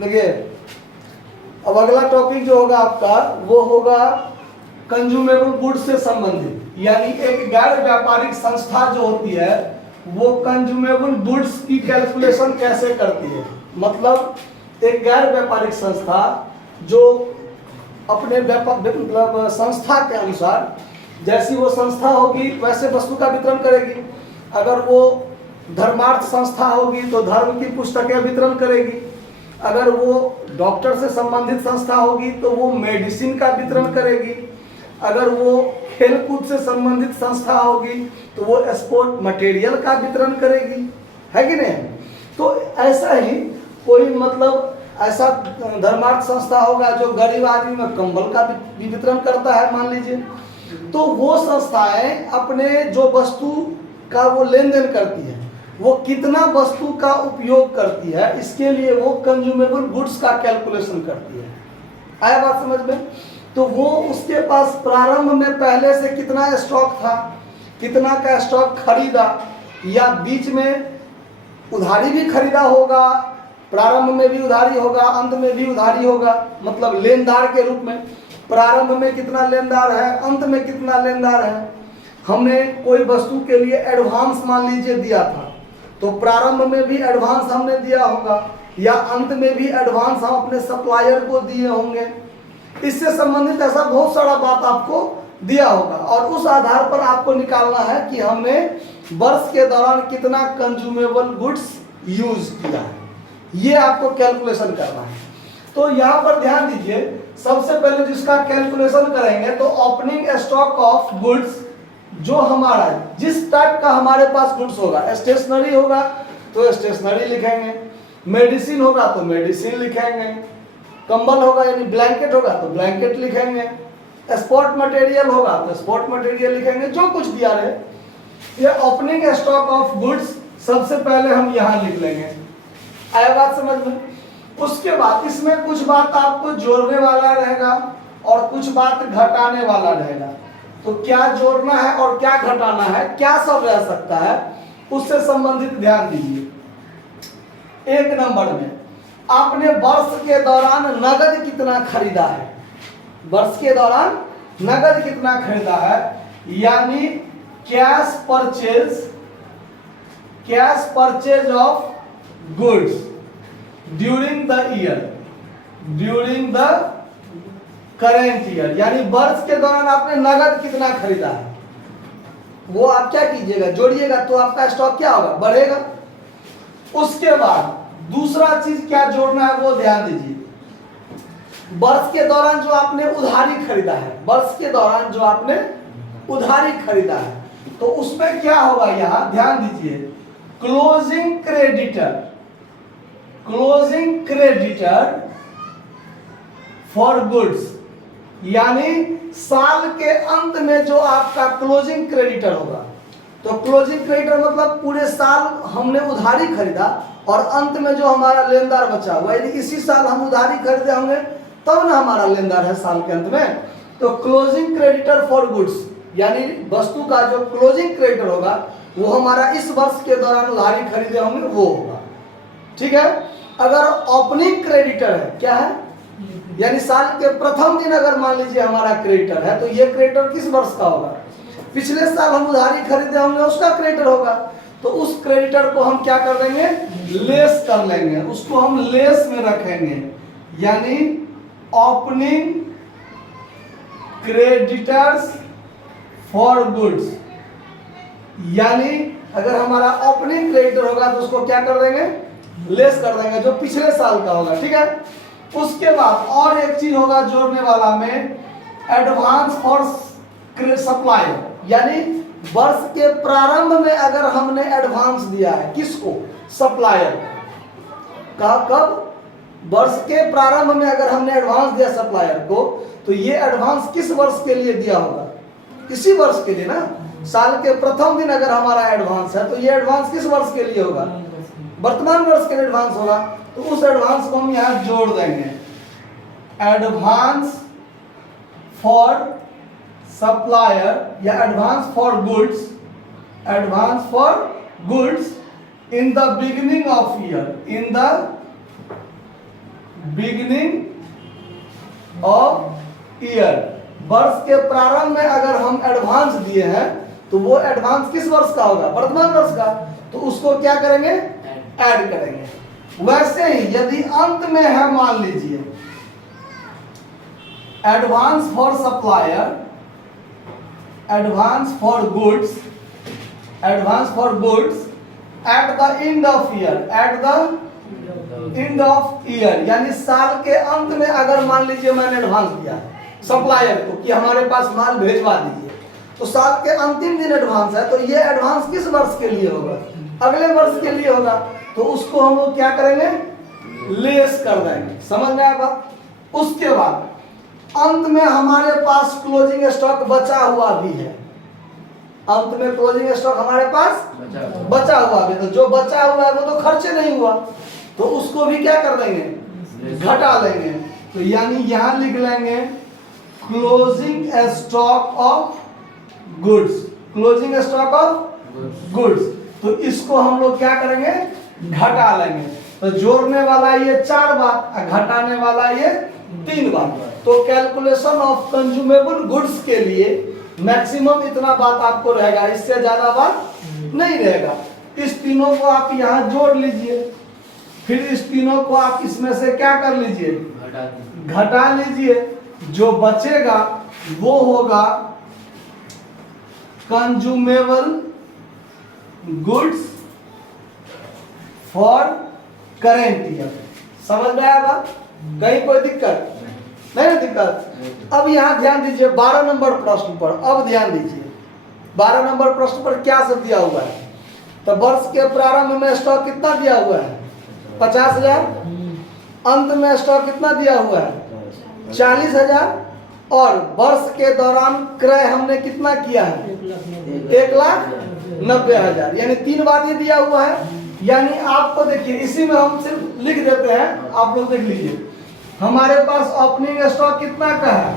देखिए अब अगला टॉपिक जो होगा आपका वो होगा कंज्यूमेबल गुड्स से संबंधित, यानी एक गैर व्यापारिक संस्था जो होती है वो कंज्यूमेबल गुड्स की कैलकुलेशन कैसे करती है। मतलब एक गैर व्यापारिक संस्था जो अपने मतलब संस्था के अनुसार जैसी वो संस्था होगी वैसे वस्तु का वितरण करेगी। अगर वो धर्मार्थ संस्था होगी तो धर्म की पुस्तकें वितरण करेगी। अगर वो डॉक्टर से संबंधित संस्था होगी तो वो मेडिसिन का वितरण करेगी। अगर वो खेलकूद से संबंधित संस्था होगी तो वो स्पोर्ट मटेरियल का वितरण करेगी, है कि नहीं। तो ऐसा ही कोई मतलब ऐसा धर्मार्थ संस्था होगा जो गरीब आदमी में कंबल का भी वितरण करता है मान लीजिए। तो वो संस्थाएं अपने जो वस्तु का वो लेन देन करती है वो कितना वस्तु का उपयोग करती है इसके लिए वो कंज्यूमेबल गुड्स का कैलकुलेशन करती है। आया बात समझ में। तो वो उसके पास प्रारंभ में पहले से कितना स्टॉक था, कितना का स्टॉक खरीदा, या बीच में उधारी भी खरीदा होगा, प्रारंभ में भी उधारी होगा अंत में भी उधारी होगा, मतलब लेनदार के रूप में प्रारंभ में कितना लेनदार है अंत में कितना लेनदार है। हमने कोई वस्तु के लिए एडवांस मान लीजिए दिया था तो प्रारंभ में भी एडवांस हमने दिया होगा या अंत में भी एडवांस हम अपने सप्लायर को दिए होंगे। इससे संबंधित ऐसा बहुत सारा बात आपको दिया होगा और उस आधार पर आपको निकालना है कि हमने वर्ष के दौरान कितना कंज्यूमेबल गुड्स यूज किया है, ये आपको कैलकुलेशन करना है। तो यहाँ पर ध्यान दीजिए, सबसे पहले जिसका कैलकुलेशन करेंगे तो ओपनिंग स्टॉक ऑफ गुड्स, जो हमारा जिस टाइप का हमारे पास गुड्स होगा, स्टेशनरी होगा तो स्टेशनरी लिखेंगे, मेडिसिन होगा तो मेडिसिन लिखेंगे, कंबल होगा यानी ब्लैंकेट होगा तो ब्लैंकेट लिखेंगे, स्पोर्ट मटेरियल होगा तो स्पोर्ट मटेरियल लिखेंगे, जो कुछ दिया रहे। ये ओपनिंग स्टॉक ऑफ गुड्स सबसे पहले हम यहाँ लिख लेंगे। आया बात समझ में। उसके बाद इसमें कुछ बात आपको जोड़ने वाला रहेगा और कुछ बात घटाने वाला रहेगा। तो क्या जोड़ना है और क्या घटाना है, क्या सब रह सकता है, उससे संबंधित ध्यान दीजिए। एक नंबर में आपने वर्ष के दौरान नगद कितना खरीदा है, वर्ष के दौरान नगद कितना खरीदा है, यानी cash purchase of goods during the current year, यानी वर्ष के दौरान आपने नगद कितना खरीदा है वो आप क्या कीजिएगा, जोड़िएगा तो आपका स्टॉक क्या होगा, बढ़ेगा। उसके बाद दूसरा चीज क्या जोड़ना है वो ध्यान दीजिए। वर्ष के दौरान जो आपने उधारी खरीदा है, वर्ष के दौरान जो आपने उधारी खरीदा है तो उसमें क्या होगा, यहां ध्यान दीजिए, क्लोजिंग क्रेडिटर फॉर गुड्स, यानी साल के अंत में जो आपका क्लोजिंग क्रेडिटर होगा। तो क्लोजिंग क्रेडिटर मतलब पूरे साल हमने उधारी खरीदा और अंत में जो हमारा लेनदार बचा हुआ, यदि इसी साल हम उधारी खरीदे होंगे तब ना हमारा लेनदार है साल के अंत में। तो क्लोजिंग क्रेडिटर फॉर गुड्स यानी वस्तु का जो क्लोजिंग क्रेडिटर होगा वो हमारा इस वर्ष के दौरान उधारी खरीदे होंगे वो होगा, ठीक है। अगर ओपनिंग क्रेडिटर है, क्या है, यानी साल के प्रथम दिन अगर मान लीजिए हमारा क्रेडिटर है तो ये क्रेडिटर किस वर्ष का होगा, पिछले साल हम उधारी खरीदे होंगे उसका क्रेडिटर होगा। तो उस क्रेडिटर को हम क्या कर देंगे, लेस कर लेंगे, उसको हम लेस में रखेंगे, यानी ओपनिंग क्रेडिटर्स फॉर गुड्स, यानी अगर हमारा ओपनिंग क्रेडिटर होगा तो उसको क्या कर देंगे, लेस कर देंगे, जो पिछले साल का होगा, ठीक है। उसके बाद और एक चीज होगा जोड़ने वाला में, एडवांस फॉर सप्लायर, यानी वर्ष के प्रारंभ में अगर हमने एडवांस दिया है, किसको, सप्लायर का, कब, वर्ष के प्रारंभ में अगर हमने एडवांस दिया सप्लायर को तो ये एडवांस किस वर्ष के लिए दिया होगा, इसी वर्ष के लिए ना। साल के प्रथम दिन अगर हमारा एडवांस है तो ये एडवांस किस वर्ष के लिए होगा, वर्तमान वर्ष के लिए एडवांस होगा। तो उस एडवांस को हम यहां जोड़ देंगे, एडवांस फॉर सप्लायर या advance for goods in the beginning of year, in the beginning of year, वर्ष के प्रारंभ में अगर हम एडवांस दिए हैं तो वो एडवांस किस वर्ष का होगा? वर्तमान वर्ष का। तो उसको क्या करेंगे? ऐड करेंगे। वैसे ही यदि अंत में है, मान लीजिए advance for supplier, advance for goods, advance for goods at the end of year, at the end of year, यानी साल के अंत में अगर मान लीजिए मैंने एडवांस दिया सप्लायर को कि हमारे पास माल भेजवा दीजिए, तो साल के अंतिम दिन एडवांस है, तो ये एडवांस किस वर्ष के लिए होगा? अगले वर्ष के लिए होगा। तो उसको हम लोग क्या करेंगे? लेस कर देंगे। समझ में आया बात? उसके बाद अंत में हमारे पास क्लोजिंग स्टॉक बचा हुआ भी है, अंत में क्लोजिंग स्टॉक हमारे पास बचा हुआ भी, तो जो बचा हुआ है वो तो खर्चे नहीं हुआ, तो उसको भी क्या कर देंगे? घटा लेंगे। तो यानी यहां लिख लेंगे closing stock of goods, closing stock of goods. तो इसको हम लोग क्या करेंगे? घटा लेंगे। तो जोड़ने वाला ये 4 बात, घटाने वाला ये 3 बात। तो कैलकुलेशन ऑफ कंज्यूमेबल गुड्स के लिए मैक्सिमम इतना बात आपको रहेगा, इससे ज्यादा बात नहीं रहेगा। इस तीनों को आप यहाँ जोड़ लीजिए, फिर इस तीनों को आप इसमें से क्या कर लीजिए? घटा लीजिए। जो बचेगा वो होगा consumable goods for current year. समझ में आया बात? कहीं कोई दिक्कत नहीं? दिक्कत। अब यहां ध्यान दीजिए 12 नंबर प्रश्न पर। अब ध्यान दीजिए 12 नंबर प्रश्न पर क्या सब दिया हुआ है? तो वर्ष के प्रारंभ में स्टॉक कितना दिया हुआ है? 50,000। अंत में स्टॉक कितना दिया हुआ है? 40,000। और वर्ष के दौरान क्रय हमने कितना किया है? 1,90,000। यानी 3 बार ये दिया हुआ है। यानी आपको देखिए इसी में हम सिर्फ लिख देते हैं, आप लोग देख लीजिए। हमारे पास ओपनिंग स्टॉक कितना का है?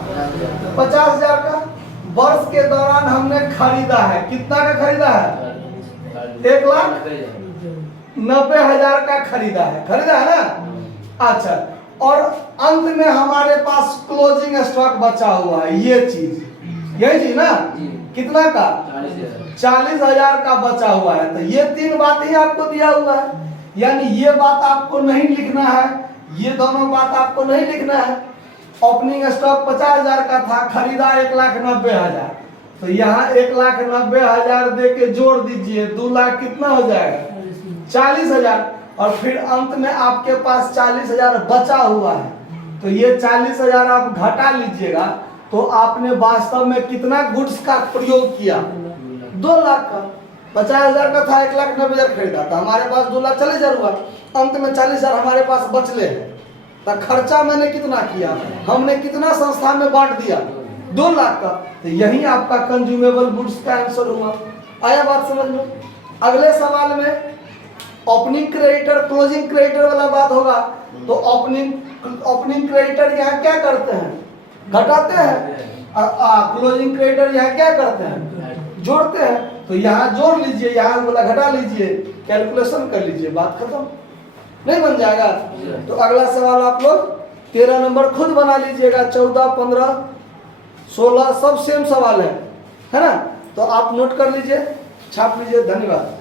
50,000 का। वर्ष के दौरान हमने खरीदा है, कितना का खरीदा है? 1,90,000 का खरीदा है ना? अच्छा, और अंत में हमारे पास क्लोजिंग स्टॉक बचा हुआ है, ये चीज, यही चीज ना? कितना का? 40,000 का बचा हुआ है। तो ये 3 बात ही आपको दिया हुआ है। यानी ये बात आपको नहीं लिखना है, ये दोनों बात आपको नहीं लिखना है। ओपनिंग स्टॉक 50,000 का था, खरीदा 1,90,000। तो यहाँ 1,90,000 दे के जोड़ दीजिए, 2 लाख कितना हो जाएगा? 40,000। और फिर अंत में आपके पास 40,000 बचा हुआ है, तो ये 40,000 आप घटा लीजिएगा। तो आपने वास्तव में कितना गुड्स का प्रयोग किया? 2 लाख का। 50,000 का था, 1,90,000 खरीदा था, हमारे पास 2,40,000 हुआ। अंत में 40,000 हमारे पास बचले हैं। तो खर्चा मैंने कितना किया? हमने कितना संस्था में बांट दिया? 2 लाख का। तो यही आपका कंज्यूमेबल गुड्स का आंसर हुआ। आया बात समझ में? अगले सवाल में ओपनिंग क्रेडिटर क्लोजिंग क्रेडिटर वाला बात होगा। तो ओपनिंग क्रेडिटर यहाँ क्या करते हैं? घटाते हैं। क्लोजिंग क्रेडिटर यहाँ क्या करते हैं? जोड़ते हैं। तो यहाँ जोड़ लीजिए, यहाँ बोला घटा लीजिए, कैलकुलेशन कर लीजिए, बात खत्म। नहीं बन जाएगा? तो अगला सवाल आप लोग 13 नंबर खुद बना लीजिएगा। 14, 15, 16 सब सेम सवाल है ना? तो आप नोट कर लीजिए, छाप लीजिए। धन्यवाद।